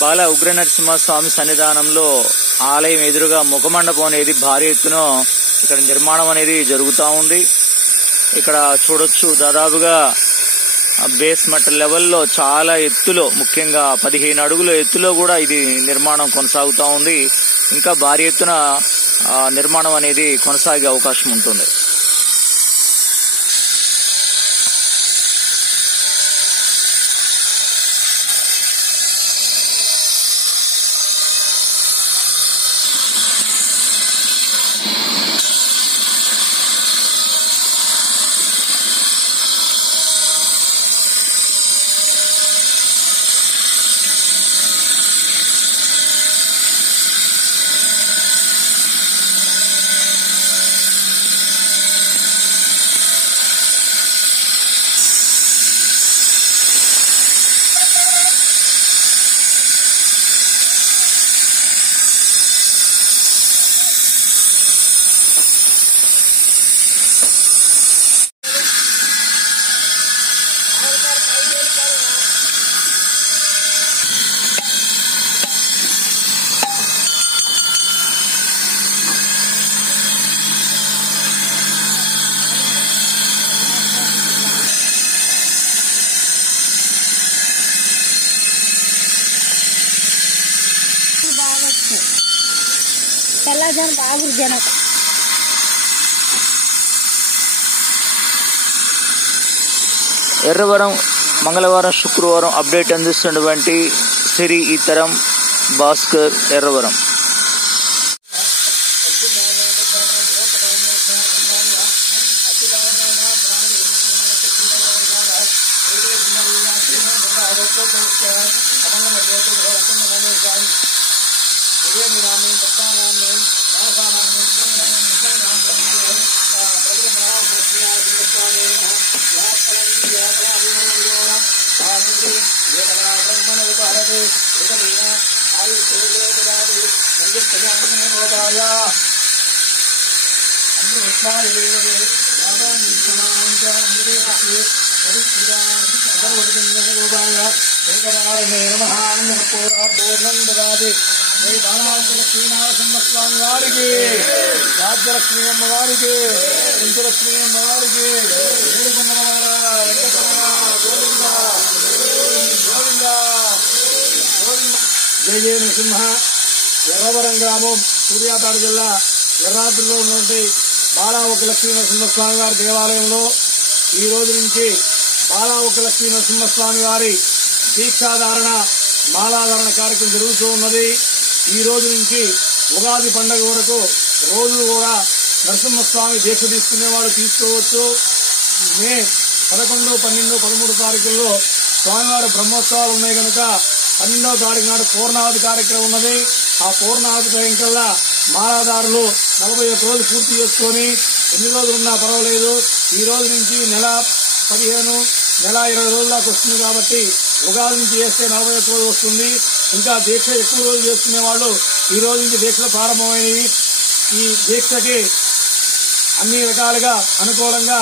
బాల ఉగ్ర నరసింహ స్వామి సన్నిధానంలో ఆలయం ఎదురుగా ముఖమండపం అనేది భారీ ఎత్తున ఇక్కడ నిర్మాణం అనేది జరుగుతూ ఉంది. ఇక్కడ చూడొచ్చు దాదాపుగా బేస్మెంట్ లెవెల్లో చాలా ఎత్తులో, ముఖ్యంగా 15 అడుగుల ఎత్తులో కూడా ఇది నిర్మాణం కొనసాగుతూ ఉంది. ఇంకా భారీ ఎత్తున నిర్మాణం అనేది కొనసాగే అవకాశం ఉంటుంది. ఎర్రవరం మంగళవారం శుక్రవారం అప్డేట్ అందిస్తున్నటువంటి శ్రీ ఈతరం భాస్కర్ ఎర్రవరం. వారికి రాజ్యలక్ష్మీ అమ్మవారికి ఇంద్రలక్ష్మీ అమ్మవారికి జయ జయ నరసింహ. ఎర్రవరం గ్రామం సూర్యాపేట జిల్లా ఎర్రాద్రిలో ఉన్నటువంటి బాలా ఒక లక్ష్మీ నరసింహస్వామి వారి దేవాలయంలో ఈ రోజు నుంచి బాలా ఒక లక్ష్మీ నరసింహస్వామి వారి దీక్షాధారణ మాలాధారణ కార్యక్రమం జరుగుతూ ఉన్నది. ఈ రోజు నుంచి ఉగాది పండుగ వరకు రోజు కూడా నరసింహస్వామి దీక్ష తీసుకునే వాళ్ళు తీసుకోవచ్చు. మే 11, 12, 13 తారీఖుల్లో స్వామివారి బ్రహ్మోత్సవాలు ఉన్నాయి కనుక 12వ తారీఖు నాడు పూర్ణావతి కార్యక్రమం ఉన్నది. ఆ పూర్ణావతి టైం కల్లా మాలాదారులు 41 రోజులు పూర్తి చేసుకుని ఎన్ని రోజులు ఉన్నా పర్వాలేదు. ఈ రోజు నుంచి నెల 15, నెల 20 రోజుల దాకా వస్తుంది కాబట్టి ఉగాది నుంచి చేస్తే 41 రోజులు వస్తుంది. ఇంకా దీక్ష ఎక్కువ రోజులు చేసుకునే వాళ్ళు ఈ రోజు నుంచి దీక్షలు ప్రారంభమైనవి. ఈ దీక్షకి అన్ని రకాలుగా అనుకూలంగా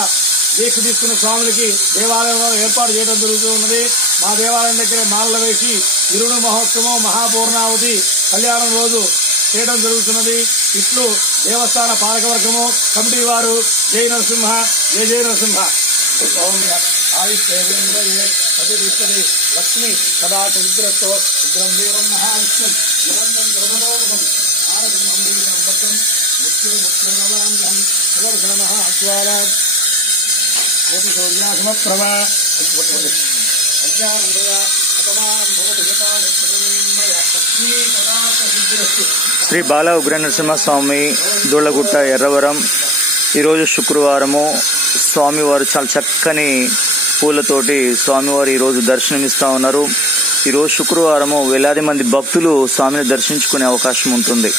దీక్ష తీసుకున్న స్వాములకి దేవాలయంలో ఏర్పాటు చేయడం జరుగుతూ ఉన్నది. మా దేవాలయం దగ్గర మాలలు వేసి ఇరుడు మహోత్సవం మహాపూర్ణావతి కళ్యాణం రోజు చేయడం జరుగుతున్నది. ఇట్లు దేవస్థాన పాలకవర్గము కమిటీ వారు జై నరసింహ, జయ జయ నరసింహ. ఆయుష్ేంద్రయే ప్రతిష్టది లక్ష్మి సదా చరిద్రతో ఉగ్రం వీరం మహావిష్ణు నిరంతరం కరుణోముఖం ఆనసింహం ముఖ్యుర్ముఖ్యుర్నవామ్యం సుదర్శన మహాజ్వాల కోటి సూర్యాసమప్రభ శ్రీ బాలా ఉగ్ర నరసింహస్వామి దూళ్లగుట్ట ఎర్రవరం. ఈరోజు శుక్రవారము. స్వామివారు చాలా చక్కని పూలతోటి స్వామివారు ఈరోజు దర్శనమిస్తా ఉన్నారు. ఈరోజు శుక్రవారము వేలాది మంది భక్తులు స్వామిని దర్శించుకునే అవకాశం ఉంటుంది.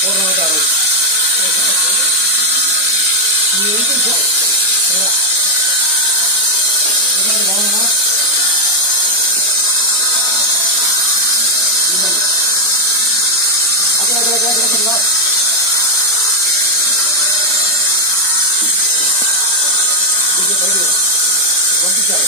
పూర్ణమవుతారు. బాగున్నా అక్కడ పంపించారు.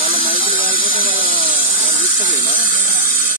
వాళ్ళ మైకులు కాలిపోతే వాళ్ళు తీసుకుపోయినా